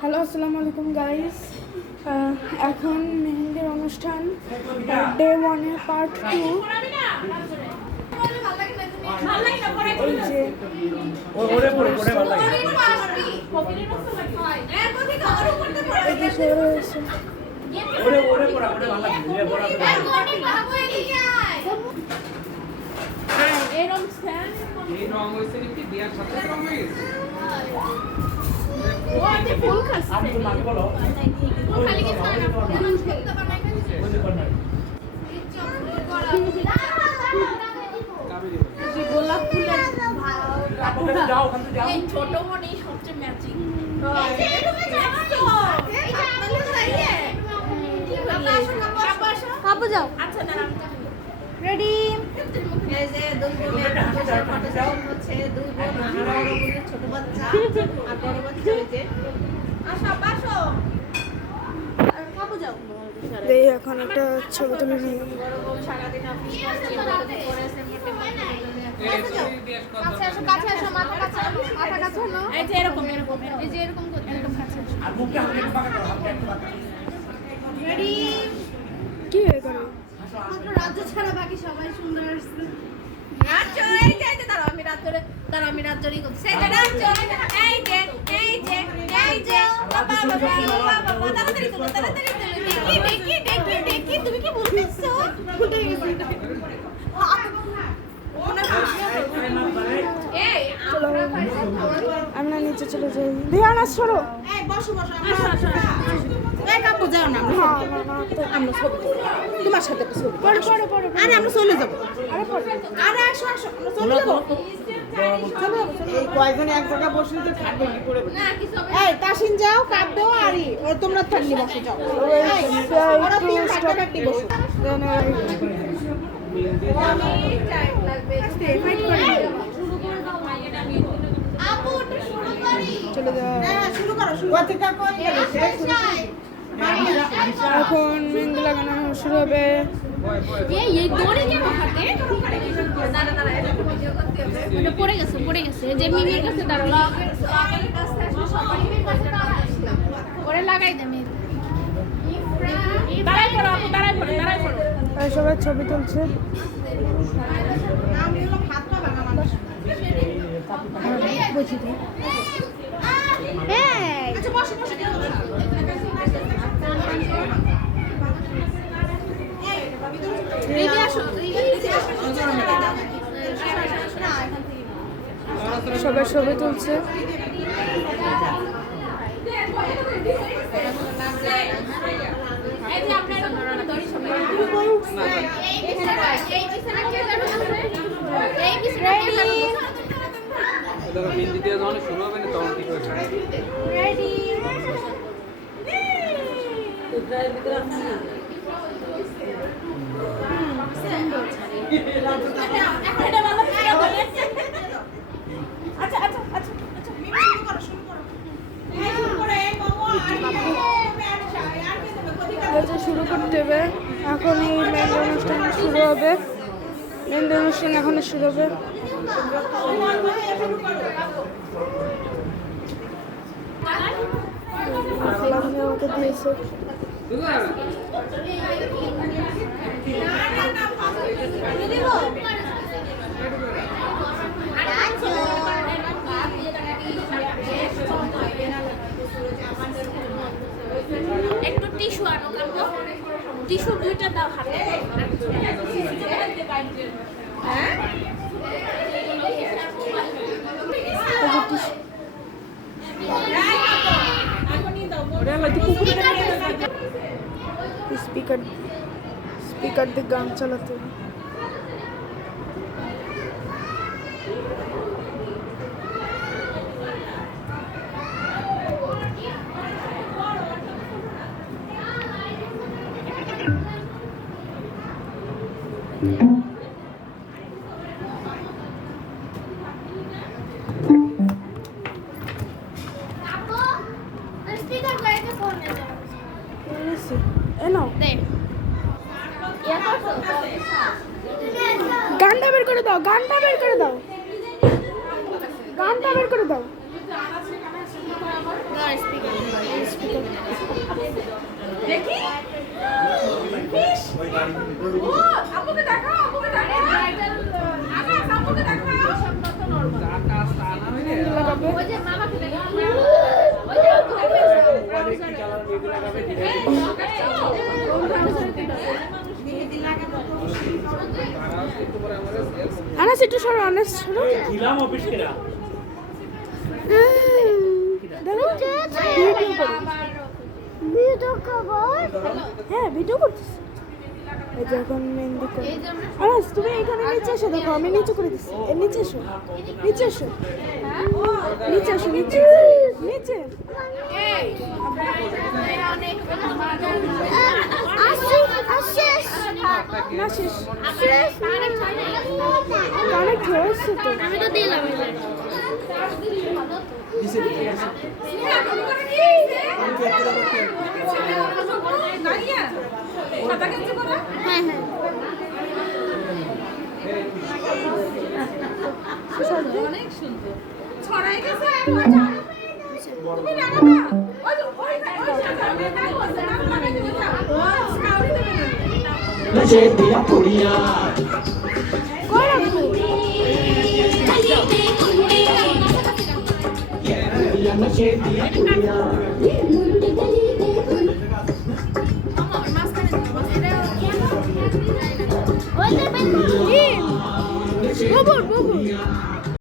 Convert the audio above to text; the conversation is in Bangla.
হ্যালো, আসসালামু আলাইকুম গাইস। এখন মেহেন্দির অনুষ্ঠান ডে 1 এর পার্ট 2। এই যে শুরু হয়েছে। গোলাপ ফুলের ছোট মনে সবচেয়ে ম্যাচিং। আচ্ছা না রেডি। এই যে দুই বোনের হচ্ছে দুই বোন ছোট বাচ্চা আর বড় বাচ্চা। এই যে আসো আসো কাপু যাও। এই এখন একটা ছবি তুলে নিই। বড় বউ সারাদিন অফিস করেছে কাছে আসো কাছে আসো মাথা কাছে নাও। এই যে এরকম এরকম এই যে এরকম এরকম কাছে আসো। আর মুখটা হালকা একটু পাকা করো, হালকা একটু পাকা। রেডি। কি হয়ে গেল? মাত্র রাজ্য ছাড়া বাকি সবাই সুন্দর আসছে। রাজ্য এই যে দাঁড়াও আমি রাজ্যরই করছি। এই যে রাজ্য এই যে এই যে এই যে বাবা বাবা বাবা তাড়াতাড়ি চলো তাড়াতাড়ি চলো। দেখি তুমি কি বলছো? ফুটে গেছে। আমরা নিচে চলে যাই। ধ্যান সরো। এই বসো বসো। এই কাপু যাও না। আমরা ছবি তোমার সাথে ছবি পরে আরে আমরা চলে যাব। আরে আসো আসো আমরা চলে যাব। এই কয়েকজন এক জায়গায় বসলে তো থাকবে কি করে? এই তাসিন যাও কাপ দাও আরি ও তোমরা থাকনি বসে যাও। ওরা তিন কাটাকাটি বসো। আমি টাইম লাগবে। আস্তে ফাইট করে আপু ওটা শুরু করি। চলে যাও। হ্যাঁ শুরু করো কথা কই গেল শেষ। এখন মেহেন্দি লাগানো শুরু হবে। এই দড়ি কেন হাতে? দাঁড়া এটা ভিডিও করতে হবে। ওটা পড়ে গেছে যে মিমির কাছে দাঁড়াও। লগের কাছে আসলে সবাই করে লাগাই দে মেহেন্দি। দাঁড়াই পড়ো আপু দাঁড়াই পড়ো। আর সবাই ছবি তুলছে। আমি হলো হাত পা ভাঙা মানুষ। বসি তো। এই আচ্ছা বসো সবাই ছবি তুলছে। শুরু করতে হবে এখন। এই মেহেন্দি অনুষ্ঠান শুরু হবে। মেহেন্দি অনুষ্ঠান এখনই শুরু হবে। আমাকে দিয়েছে একটু টিস্যু আনো কাকু। টিস্যু দুইটা দাও হাতে। হ্যাঁ স্পিকার দিয়ে গান চালাতে হবে। গানটা বের করে দাও। স্পিকার দেখি ও আপুকে দেখাও আকাশ আপুকে দেখাও আকাশ সানা হইলে ওই যে মামাকে দেখাও ওই যে কি কালার মেহেদি লাগাবে আনাস একটু সরো আনাস সরো দিলাম অফিস কেরা হ্যাঁ ভিডিও করতেছি এই যে এখন মেহেন্দি করে আনাস তুমি এখানে নিচে এসো দেখো আমি নিচে করে দিচ্ছি নিচে এসো নিচে এসো নিচে এসো নিচে নিচে না শেষ কানেক্ট হয়েছে তো আমি তো দিলাম হ্যাঁ হ্যাঁ অনেক সুন্দর ছড়াই গেছে তুমি লাগাবা ওই नशे दिया पुड़िया नशे दिया पुड़िया রোবট